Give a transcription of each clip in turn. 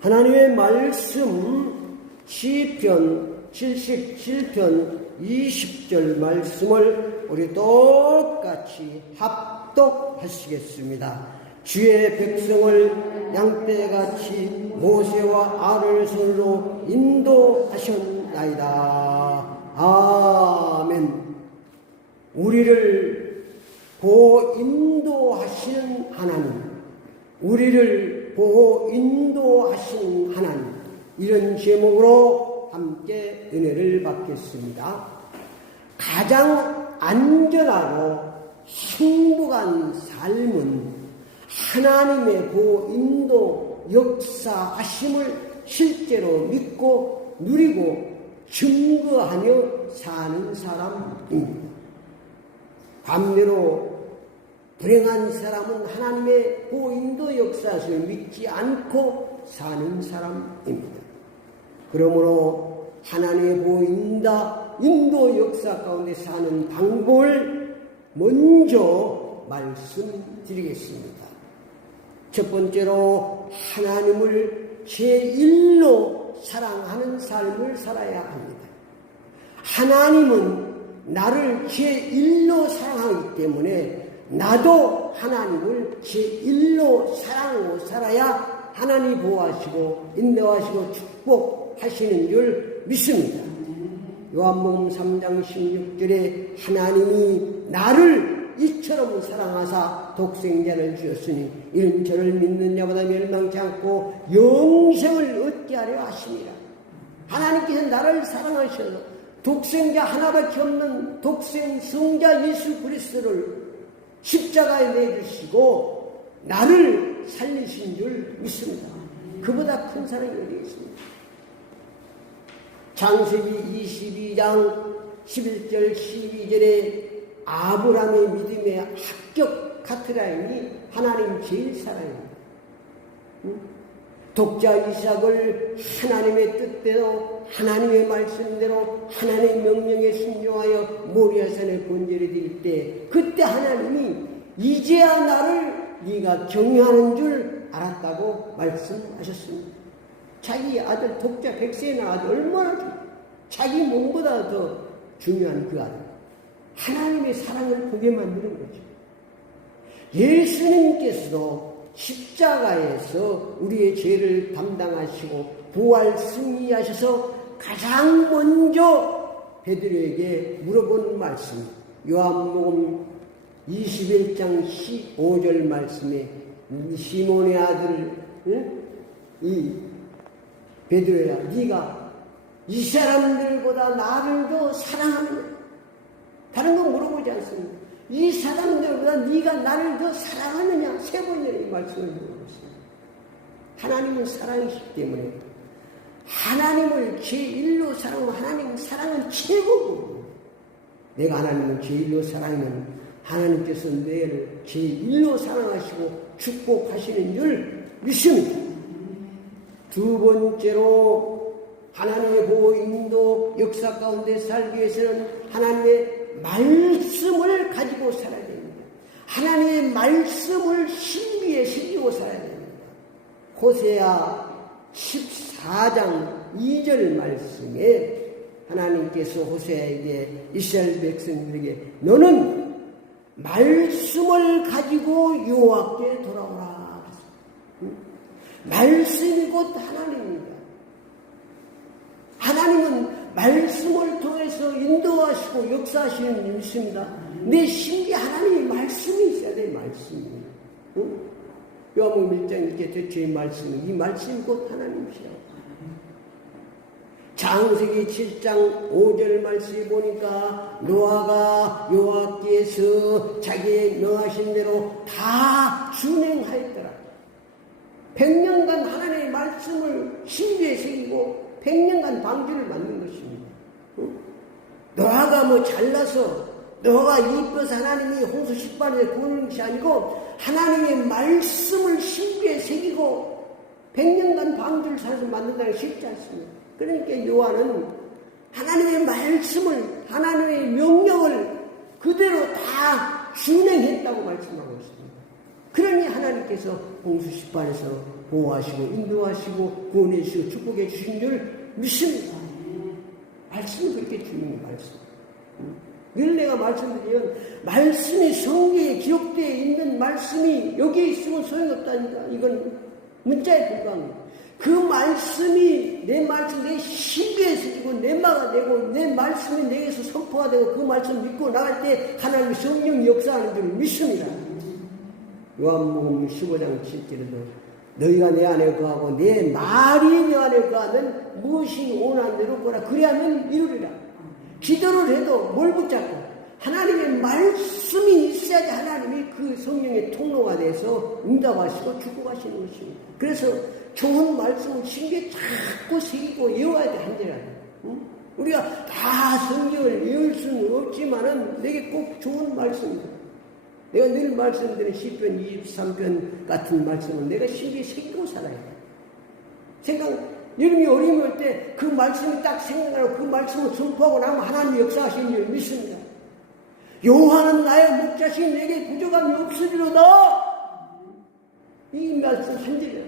하나님의 말씀 시편 77편 20절 말씀을 우리 똑같이 합독하시겠습니다. 주의 백성을 양떼같이 모세와 아론의 손으로 인도하셨나이다. 아멘. 우리를 보호 인도하시는 하나님, 우리를 보호 인도하시는 하나님, 이런 제목으로 함께 은혜를 받겠습니다. 가장 안전하고 행복한 삶은 하나님의 보호 인도 역사하심을 실제로 믿고 누리고 증거하며 사는 사람입니다. 반면으로 불행한 사람은 하나님의 보호 인도 역사를 믿지 않고 사는 사람입니다. 그러므로 하나님의 보호 인도 역사 가운데 사는 방법을 먼저 말씀드리겠습니다. 첫 번째로 하나님을 제1로 사랑하는 삶을 살아야 합니다. 하나님은 나를 제1로 사랑하기 때문에 나도 하나님을 제1로 사랑하고 살아야 하나님이 보호하시고 인도하시고 축복하시는 줄 믿습니다. 요한복음 3장 16절에 하나님이 나를 이처럼 사랑하사 독생자를 주었으니 이는 저를 믿는 자보다 멸망치 않고 영생을 얻게 하려 하심이라. 하나님께서 나를 사랑하셔서 독생자 하나밖에 없는 독생 성자 예수 그리스도를 십자가에 내주시고 나를 살리신 줄 믿습니다. 그보다 큰 사랑이 어디 있습니까? 창세기 22장 11절 12절에 아브라함의 믿음의 합격 카트라인이 하나님 제일 사랑입니다. 독자 이삭을 하나님의 뜻대로 하나님의 말씀대로 하나님의 명령에 순종하여 모리아산에 번제를 드릴 때 그때 하나님이 이제야 나를 네가 경외하는 줄 알았다고 말씀하셨습니다. 자기 아들 독자 백세의 아들 얼마나 자기 몸보다 더 중요한 그 아들 하나님의 사랑을 보게 만드는 거죠. 예수님께서도 십자가에서 우리의 죄를 담당하시고 부활 승리하셔서 가장 먼저 베드로에게 물어본 말씀, 요한복음 21장 15절 말씀에 시몬의 아들 이 베드로야, 네가 이 사람들보다 나를 더 사랑하느냐? 다른 건 물어보지 않습니다. 이 사람들보다 네가 나를 더 사랑하느냐? 세 번이나 이 말씀을 물어봤습니다. 하나님은 사랑이시기 때문에 하나님을 제1로 사랑하면 하나님 사랑은 최고고, 내가 하나님을 제1로 사랑하면 하나님께서 너를 제1로 사랑하시고 축복하시는 줄 믿습니다. 두 번째로 하나님의 보호 인도 역사 가운데 살기 위해서는 하나님의 말씀을 가지고 살아야 됩니다. 하나님의 말씀을 신비에 새기고 살아야 됩니다. 호세아 14장 2절 말씀에 하나님께서 호세아에게 이스라엘 백성들에게 너는 말씀을 가지고 여호와께 돌아오라. 말씀이 곧 하나님입니다. 하나님은 말씀을 통해서 인도하시고 역사하시는 줄 믿습니다. 내 심기에 하나님의 말씀이 있어야 돼. 말씀이. 요한복음 1장 이렇게 대체의 말씀이 이 말씀이 곧 하나님이시라고. 창세기 7장 5절 말씀에 보니까 노아가 여호와께서 자기의 명하신 대로 다 준행하였더라. 100년간 하나님의 말씀을 심기에 새기고 100년간 방주를 만든 것입니다. 노아가 뭐 잘나서 노아가 이뻐서 하나님이 홍수 10반에 구하는 것이 아니고 하나님의 말씀을 심기에 새기고 100년간 방주를 살아서 만든다는 게 쉽지 않습니다. 그러니까 요한은 하나님의 말씀을 하나님의 명령을 그대로 다 준행했다고 말씀하고 있습니다. 그러니 하나님께서 홍수 10반에서 보호하시고 인도하시고 구원해 주시고 축복해 주신 줄 믿습니다. 말씀이 그렇게 중요해요. 말씀. 늘 내가 말씀드리면 말씀이 성경에 기록되어 있는 말씀이 여기에 있으면 소용없다니까. 이건 문자에 불과합니다. 그 말씀이 내 말씀, 내 신비에 쓰이고 내 마가 되고 내 말씀이 내게서 선포가 되고 그 말씀 믿고 나갈 때 하나님의 성령 역사하는 줄 믿습니다. 요한복음 15장 7절에도 너희가 내 안에 거하고 내 말이 내 안에 거하면 무엇이 원하는 대로 거라 그리하면 이루리라. 기도를 해도 뭘 붙잡고 하나님의 말씀이 있어야지 하나님이 그 성령의 통로가 돼서 응답하시고 축복하시는 것입니다. 그래서 좋은 말씀을 신기에 자꾸 새기고 외워야 돼. 한절하게. 응? 우리가 다 성경을 외울 수는 없지만은 내게 꼭 좋은 말씀입니다. 내가 늘 말씀드린 시편 23편 같은 말씀은 내가 신기에 새기고 살아야 돼. 여러분이 어려움이 올 때 그 말씀이 딱 생각나고 그 말씀을 선포하고 나면 하나님 역사하시는 줄 믿습니다. 여호와는 나의 목자시니 내게 부족함이 없으리로다. 이 말씀 한 절이에요.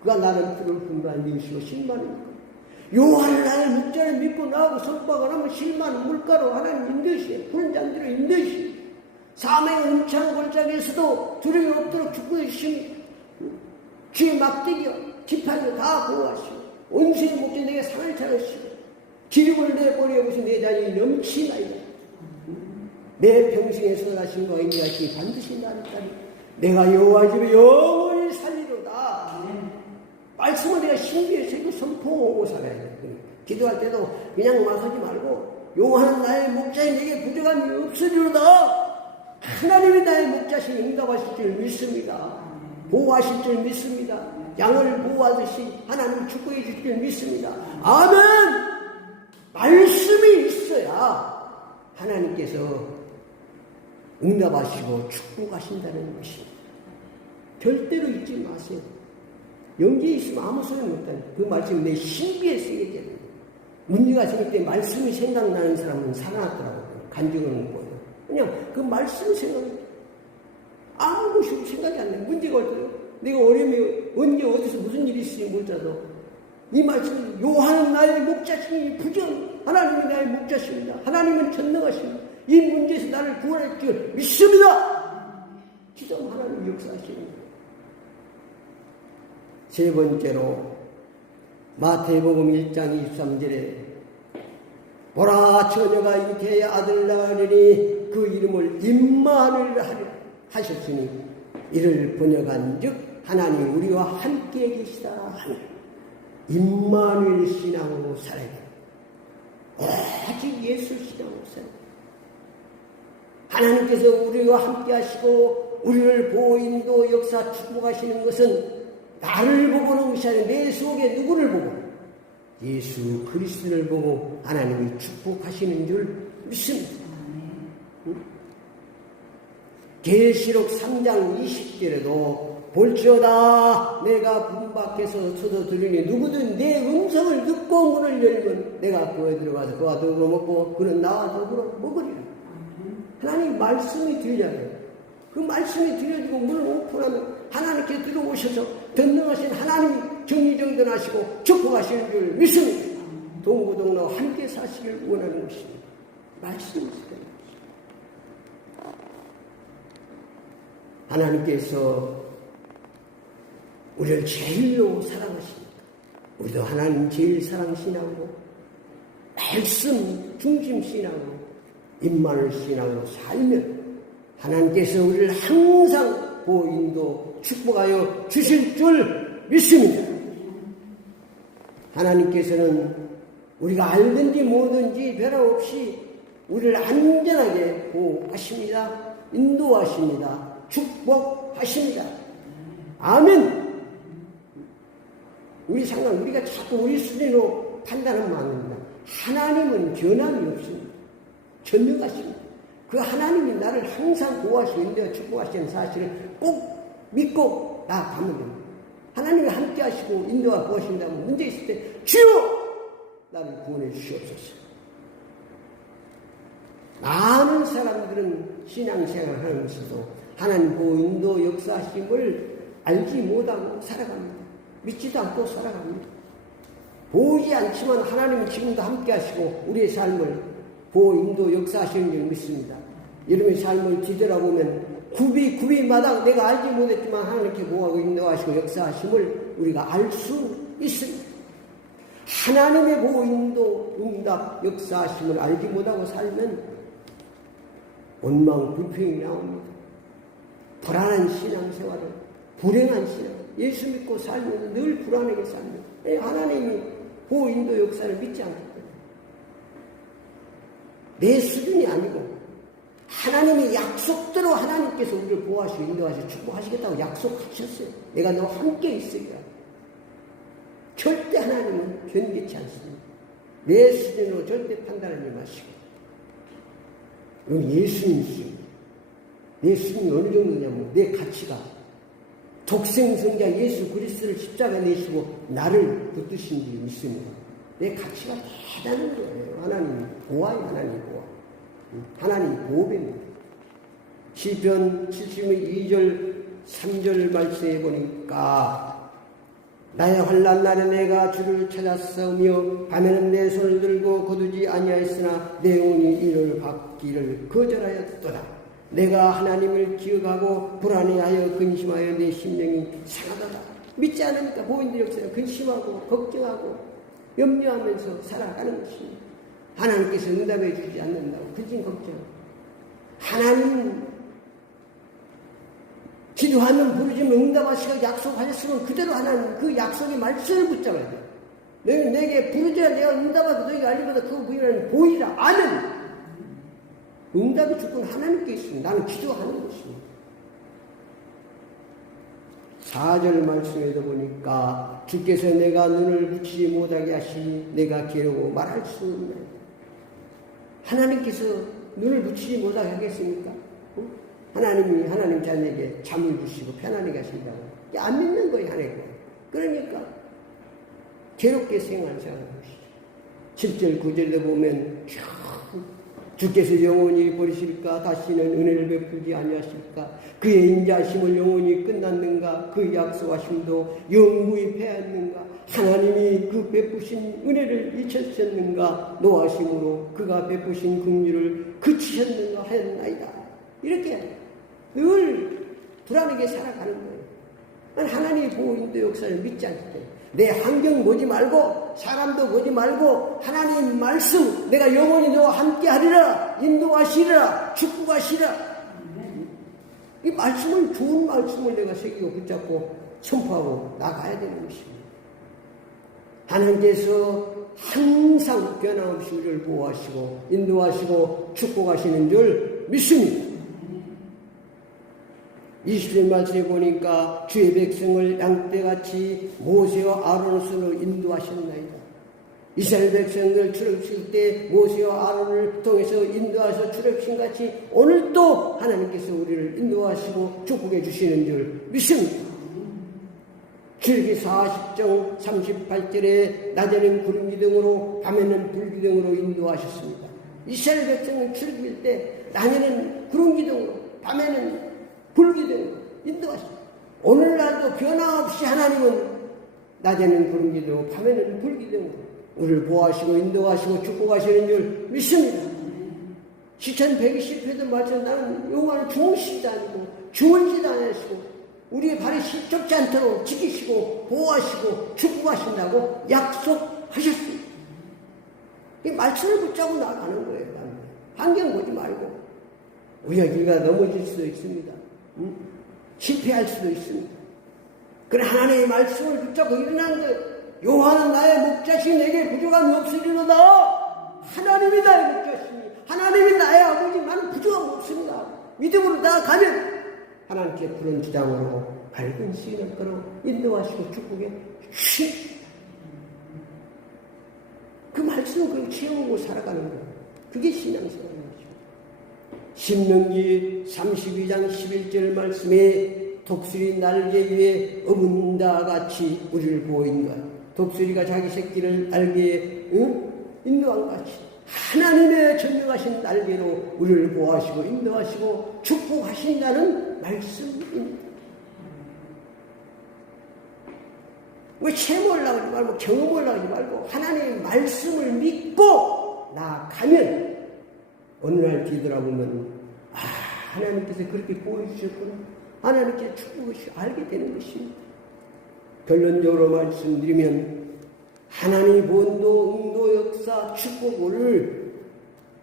그가 나를 풀을 분간한 이웃이고 실만입니다. 여호와는 나의 목자를 믿고 나하고 선포하고 나면 실만 물가로 하나님 인도시 푸른 잔디로 인도시 사망의 음창 골짜기에서도 두려움이 없도록 축구해 주십니다. 귀에 막대기와 지팡이로 다 보호하시고 온수의 목자 내게 상을 차리시고 기름을 내 머리에 보신 내 자녀이 넘치나이다. 내 평생에 선하신 거 인자하시니 반드시 나를 따리 내가 여호와 집에 영원히 살리로다. 말씀을 내가 신비에 새고 선포하고 살아야 돼. 기도할 때도 그냥 막 하지 말고 여호와는 나의 목자에 내게 부족함이 없으리로다. 하나님이 나의 목자신 응답하실 줄 믿습니다. 보호하실 줄 믿습니다. 양을 보호하듯이 하나님 축복해 주실 줄 믿습니다. 아멘! 말씀이 있어야 하나님께서 응답하시고 축복하신다는 것입니다. 절대로 잊지 마세요. 영지에 있으면 아무 소용없다니. 그 말씀이 내 신비에 새겨져야 됩니다. 문제가 생길 때 말씀이 생각나는 사람은 살아났더라고요. 간증을 보여. 그냥 그 말씀이 생각나요. 아무 것이 생각이 안 나요. 문제가 올 때요. 내가 어려움이 언제 어디서 무슨 일이 있으니 몰라도 이 말씀이 여호와는 나의 목자시니 부정 하나님이 나의 목자십니다. 하나님은 전능하십니다. 이 문제에서 나를 구원할 줄 믿습니다. 기도하면 하나님 역사하십니다. 세 번째로 마태복음 1장 23절에 보라 처녀가 잉태의 아들 낳으리니 그 이름을 임마누엘 하셨으니 이를 번역한 즉 하나님 우리와 함께 계시다 하니 임마누엘 신앙으로 살아야 돼. 오직 예수 신앙으로 살아야 돼. 하나님께서 우리와 함께 하시고 우리를 보호 인도 역사 축복하시는 것은 나를 보고는 것이 아니라 내 속에 누구를 보고 예수 그리스도를 보고 하나님이 축복하시는 줄 믿습니다. 계시록 3장 20절에도 볼지어다 내가 문 밖에서 서두르니 누구든 내 음성을 듣고 문을 열면 내가 그에 들어가서 그와 더불어 먹고 그는 나와 더불어 먹으리라. 하나님 말씀이 들려요. 그 말씀이 들려지고 문을 오픈하면 하나님께 들어오셔서 전능하신 하나님이 정리정돈하시고 축복하시는 줄 믿습니다. 동고동로 함께 사시길 원하는 것입니다. 말씀이 있어요. 하나님께서 우리를 제일로 사랑하십니다. 우리도 하나님 제일 사랑신앙으로 말씀 중심신앙으로 임마누엘 신앙으로 살면 하나님께서 우리를 항상 보인도 축복하여 주실 줄 믿습니다. 하나님께서는 우리가 알든지 뭐든지 변함없이 우리를 안전하게 보호하십니다. 인도하십니다. 축복하십니다. 아멘. 우리가 자꾸 우리 수준으로 판단하면 안 됩니다. 하나님은 변함이 없습니다. 전능하십니다. 그 하나님이 나를 항상 보호하시고 인도하 축복하시는 사실을 꼭 믿고 나아가면 됩니다. 하나님이 함께 하시고 인도와 보호하신다면 문제 있을 때 주여 나를 구원해 주시옵소서. 많은 사람들은 신앙생활을 하면서도 하나님 보호 인도 역사하심을 알지 못하고 살아갑니다. 믿지도 않고 살아갑니다. 보이지 않지만 하나님은 지금도 함께 하시고 우리의 삶을 보호, 인도, 역사하시는 줄 믿습니다. 여러분의 삶을 뒤돌아보면 굽이마다 내가 알지 못했지만 하나님께 보호하고 인도하시고 역사하심을 우리가 알 수 있습니다. 하나님의 보호, 인도, 응답, 역사하심을 알지 못하고 살면 원망, 불평이 나옵니다. 불안한 신앙생활을, 불행한 신앙, 예수 믿고 살면 늘 불안하게 삽니다. 하나님이 보호, 인도, 역사를 믿지 않기 때문에 내 수준이 아니고 하나님의 약속대로 하나님께서 우리를 보호하시고 인도하시고 축복하시겠다고 약속하셨어요. 내가 너와 함께 있으리라. 절대 하나님은 변개치 않습니다. 내 수준으로 절대 판단하지 마시고. 여기 예수님 수준. 내 수준이 어느 정도냐면 내 가치가 독생성자 예수 그리스도를 십자가 내시고 나를 붙드신 줄 믿습니다. 내 가치가 대단한 거예요. 하나님 보호하여 하나님 보호. 하나님 보호입니다. 시편 72절 3절 말씀해 보니까 나의 환난 날에 내가 주를 찾았으며 밤에는 내 손을 들고 거두지 아니하였으나 내 영혼이 이를 받기를 거절하였도다. 내가 하나님을 기억하고 불안해하여 근심하여 내 심령이 상하도다. 믿지 않으니까 보인들 역사에 근심하고 걱정하고 염려하면서 살아가는 것입니다. 하나님께서 응답해 주지 않는다고 근심 걱정. 하나님 기도하면 부르짖으면 응답하시고 약속하셨으면 그대로 하나님 그 약속의 말씀을 붙잡아야 돼. 내게 부르짖어야 내가 응답하고 너에게 알리거든 그거 부인하는 보이라 아는 응답의 주권은 하나님께 있습니다. 나는 기도하는 것입니다. 4절 말씀에도 보니까 주께서 내가 눈을 붙이지 못하게 하시니 내가 괴로워 말할 수 없나요. 하나님께서 눈을 붙이지 못하게 하겠습니까? 하나님이 하나님 자녀에게 잠을 주시고 편안하게 하신다고. 안 믿는 거예요, 하나님. 그러니까 괴롭게 생활하는 것이죠. 7절, 9절도 보면 주께서 영원히 버리실까? 다시는 은혜를 베풀지 아니하실까? 그의 인자하심을 영원히 끝났는가? 그 약속하심도 영구히 패하였는가? 하나님이 그 베푸신 은혜를 잊으셨는가? 노하심으로 그가 베푸신 긍휼을 그치셨는가 하였나이다. 이렇게 늘 불안하게 살아가는 거예요. 하나님의 보호인도 역사를 믿지 않기 때문에 내 환경 보지 말고 사람도 보지 말고 하나님 말씀 내가 영원히 너와 함께 하리라 인도하시리라 축복하시리라 이 말씀을 좋은 말씀을 내가 새기고 붙잡고 선포하고 나가야 되는 것입니다. 하나님께서 항상 변함없이 우리를 보호하시고 인도하시고 축복하시는 줄 믿습니다. 20절 말씀에 보니까 주의 백성을 양떼같이 모세와 아론의 손으로 인도하셨나이다. 이스라엘 백성들 출애굽실 때 모세와 아론을 통해서 인도하셔 출애굽신 같이 오늘도 하나님께서 우리를 인도하시고 축복해 주시는 줄 믿습니다. 출애굽기 40장 38절에 낮에는 구름 기둥으로 밤에는 불 기둥으로 인도하셨습니다. 이스라엘 백성을 출애굽일 때 낮에는 구름 기둥으로 밤에는 불기둥으로 인도하십니다. 오늘날도 변함없이 하나님은 낮에는 구름기둥, 밤에는 불기둥으로 우리를 보호하시고 인도하시고 축복하시는 줄 믿습니다. 시편 120회도 말씀 나는 여호와는 좋으시지 아니고 좋은지도 않으시고 우리의 발이 시접지 않도록 지키시고 보호하시고 축복하신다고 약속하셨습니다. 이 말씀을 붙잡고 나가는 거예요. 환경 보지 말고 우리가 길가 넘어질 수도 있습니다. 실패할 수도 있습니다. 그래 하나님의 말씀을 붙잡고 일어나는데 요한은 나의 목자시니 내게 부족함이 없으리로다. 하나님이 나의 목자시니 하나님이 나의 아버지 나는 부족함 없습니다. 믿음으로 나아가면 하나님께 푸른 지장으로 밝은 시인을 걸어 인도하시고 축복해 주십니다. 그 말씀을 채우고 살아가는 거예요. 그게 신앙생활입니다. 신명기 32장 11절 말씀에 독수리 날개 위에 어문다 같이 우리를 보호인다. 독수리가 자기 새끼를 날개에 인도한 같이 하나님의 전능하신 날개로 우리를 보호하시고 인도하시고 축복하신다는 말씀입니다. 뭐 체험을 하지 말고 경험을 하지 말고 하나님의 말씀을 믿고 나아가면 어느 날 뒤돌아보면 하나님께서 그렇게 보여주셨구나. 하나님께서 축복을 알게 되는 것입니다. 결론적으로 말씀드리면 하나님의 본도, 응도, 역사, 축복을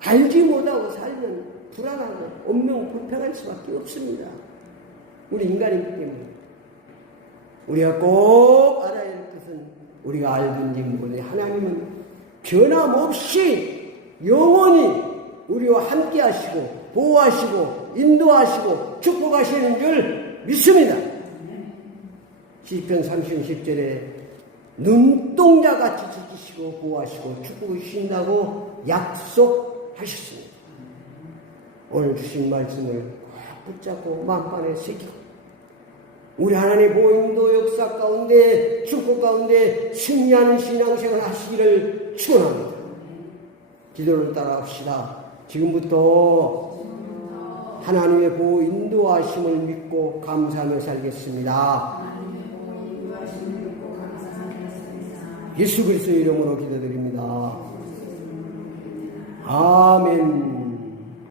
알지 못하고 살면 불안하고 운명 불평할 수밖에 없습니다. 우리 인간이기 때문에. 우리가 꼭 알아야 할 것은 우리가 알든지 모르든지 하나님은 변함없이 영원히 우리와 함께 하시고 보호하시고 인도하시고 축복하시는 줄 믿습니다. 시편 30절에 눈동자같이 지키시고 보호하시고 축복해 주신다고 약속하셨습니다. 오늘 주신 말씀을 꼭 붙잡고 마음판에 새기고 우리 하나님의 보인도 역사 가운데 축복 가운데 승리하는 신앙생활 하시기를 축원합니다. 기도를 따라합시다. 지금부터 하나님의 보호 인도하심을 믿고 감사하며 살겠습니다. 예수 그리스도의 이름으로 기도드립니다. 아멘.